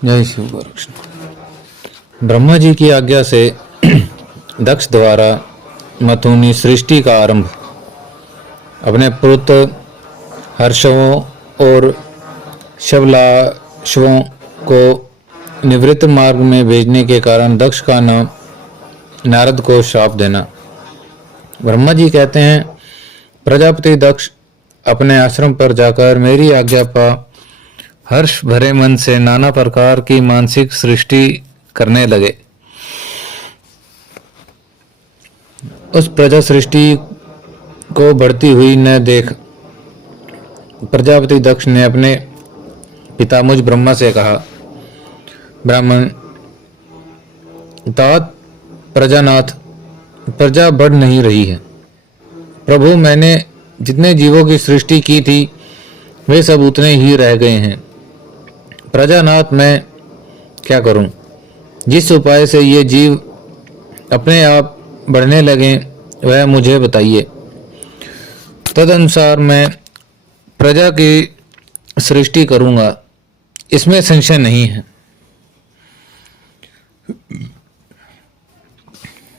जय शिव कृष्ण। ब्रह्मा जी की आज्ञा से दक्ष द्वारा मथुनी सृष्टि का आरंभ। अपने पुत्र हर्षवों और शबलाशवों को निवृत्त मार्ग में भेजने के कारण दक्ष का नाम नारद को श्राप देना। ब्रह्मा जी कहते हैं, प्रजापति दक्ष अपने आश्रम पर जाकर मेरी आज्ञा पा हर्ष भरे मन से नाना प्रकार की मानसिक सृष्टि करने लगे। उस प्रजा सृष्टि को बढ़ती हुई न देख प्रजापति दक्ष ने अपने पिता मुझ ब्रह्मा से कहा, ब्राह्मण तात प्रजानाथ, प्रजा बढ़ नहीं रही है। प्रभु, मैंने जितने जीवों की सृष्टि की थी वे सब उतने ही रह गए हैं। प्रजानाथ, मैं क्या करूं? जिस उपाय से ये जीव अपने आप बढ़ने लगे वह मुझे बताइए। तदनुसार मैं प्रजा की सृष्टि करूंगा, इसमें संशय नहीं है।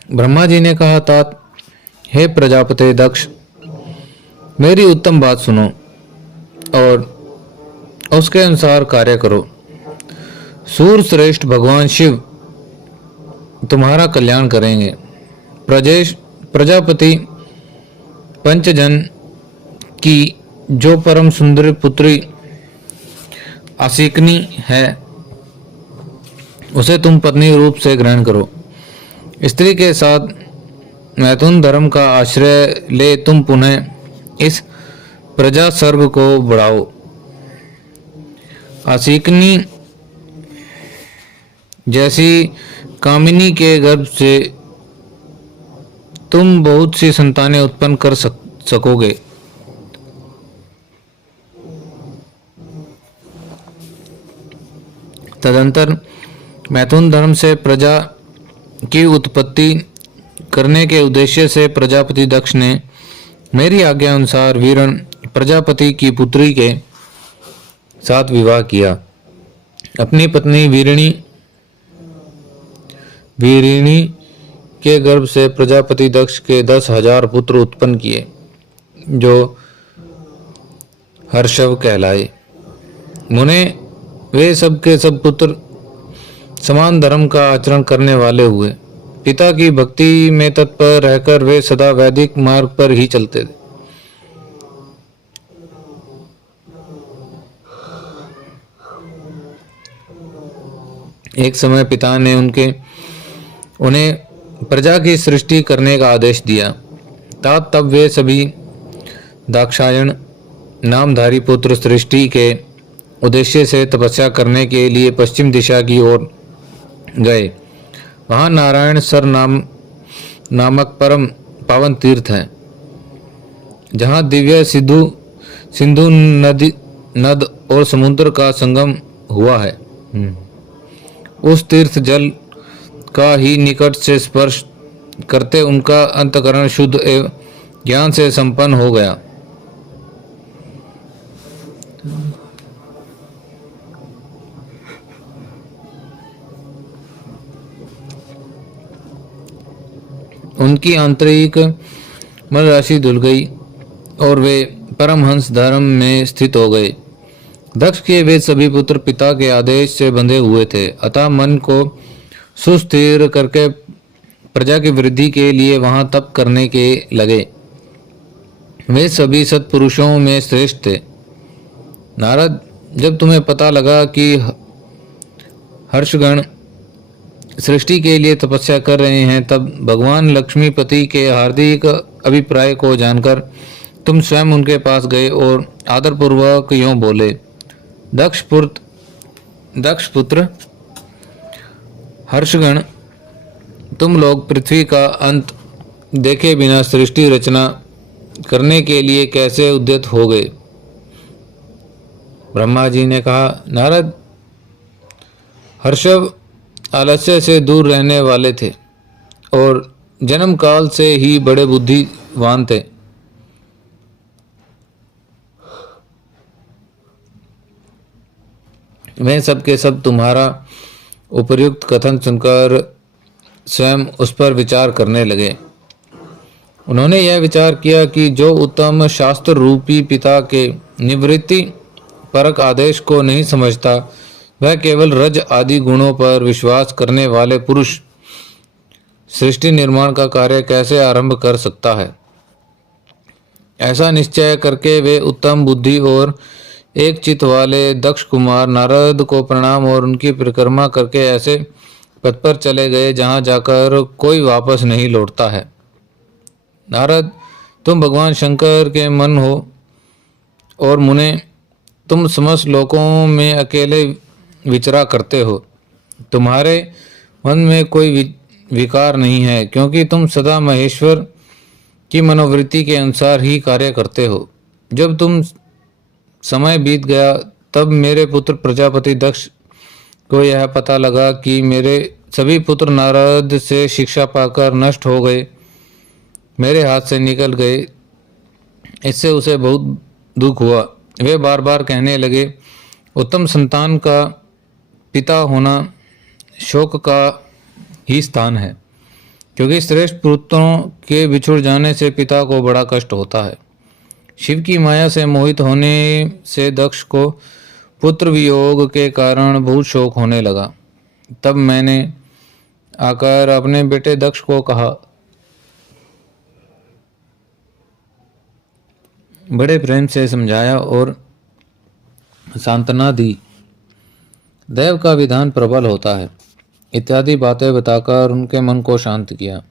ब्रह्मा जी ने कहा, तात हे प्रजापति दक्ष, मेरी उत्तम बात सुनो और उसके अनुसार कार्य करो। सूर श्रेष्ठ भगवान शिव तुम्हारा कल्याण करेंगे। प्रजापति पंचजन की जो परम सुंदर पुत्री आसिकनी है उसे तुम पत्नी रूप से ग्रहण करो। स्त्री के साथ मैथुन धर्म का आश्रय ले तुम पुनः इस प्रजा सर्ग को बढ़ाओ। आसिकनी जैसी कामिनी के गर्भ से तुम बहुत सी संतानें उत्पन्न कर सकोगे। तदंतर मैथुन धर्म से प्रजा की उत्पत्ति करने के उद्देश्य से प्रजापति दक्ष ने मेरी आज्ञा अनुसार वीरण प्रजापति की पुत्री के साथ विवाह किया। अपनी पत्नी वीरिणी के गर्भ से प्रजापति दक्ष के 10,000 पुत्र उत्पन्न किए जो हर्षव कहलाए। मुने वे सब के सब पुत्र समान धर्म का आचरण करने वाले हुए। पिता की भक्ति में तत्पर रहकर वे सदा वैदिक मार्ग पर ही चलते थे। एक समय पिता ने उन्हें प्रजा की सृष्टि करने का आदेश दिया। तब वे सभी दाक्षायण नामधारी पुत्र सृष्टि के उद्देश्य से तपस्या करने के लिए पश्चिम दिशा की ओर गए। वहां नारायण सर नामक परम पावन तीर्थ है, जहां दिव्य सिंधु नद और समुद्र का संगम हुआ है। उस तीर्थ जल का ही निकट से स्पर्श करते उनका अंतकरण शुद्ध एवं ज्ञान से संपन्न हो गया। उनकी आंतरिक मन राशि धुल गई और वे परमहंस धर्म में स्थित हो गए। दक्ष के वे सभी पुत्र पिता के आदेश से बंधे हुए थे, अतः मन को सुस्थिर करके प्रजा की वृद्धि के लिए वहां तप करने के लगे। वे सभी सत्पुरुषों में श्रेष्ठ थे। नारद, जब तुम्हें पता लगा कि हर्षगण सृष्टि के लिए तपस्या कर रहे हैं, तब भगवान लक्ष्मीपति के हार्दिक अभिप्राय को जानकर तुम स्वयं उनके पास गए और आदरपूर्वक यूं बोले, दक्ष पुत्र हर्षगण, तुम लोग पृथ्वी का अंत देखे बिना सृष्टि रचना करने के लिए कैसे उद्यत हो गए? ब्रह्मा जी ने कहा, नारद, हर्षव आलस्य से दूर रहने वाले थे और जन्म काल से ही बड़े बुद्धिवान थे। वे सब के सब तुम्हारा उपयुक्त कथन सुनकर स्वयं उस पर विचार करने लगे। उन्होंने यह विचार किया कि जो उत्तम शास्त्र रूपी पिता के निवृत्ति परक आदेश को नहीं समझता, वह केवल रज आदि गुणों पर विश्वास करने वाले पुरुष सृष्टि निर्माण का कार्य कैसे आरंभ कर सकता है। ऐसा निश्चय करके वे उत्तम बुद्धि और एक चित्त वाले दक्ष कुमार नारद को प्रणाम और उनकी परिक्रमा करके ऐसे पथ पर चले गए जहां जाकर कोई वापस नहीं लौटता है। नारद, तुम भगवान शंकर के मन हो और मुने, तुम समस्त लोकों में अकेले विचरा करते हो। तुम्हारे मन में कोई विकार नहीं है, क्योंकि तुम सदा महेश्वर की मनोवृत्ति के अनुसार ही कार्य करते हो। जब तुम समय बीत गया तब मेरे पुत्र प्रजापति दक्ष को यह पता लगा कि मेरे सभी पुत्र नारद से शिक्षा पाकर नष्ट हो गए, मेरे हाथ से निकल गए। इससे उसे बहुत दुख हुआ। वे बार बार कहने लगे, उत्तम संतान का पिता होना शोक का ही स्थान है, क्योंकि श्रेष्ठ पुत्रों के बिछुड़ जाने से पिता को बड़ा कष्ट होता है। शिव की माया से मोहित होने से दक्ष को पुत्र वियोग के कारण बहुत शोक होने लगा। तब मैंने आकर अपने बेटे दक्ष को कहा, बड़े प्रेम से समझाया और सांत्वना दी। दैव का विधान प्रबल होता है इत्यादि बातें बताकर उनके मन को शांत किया।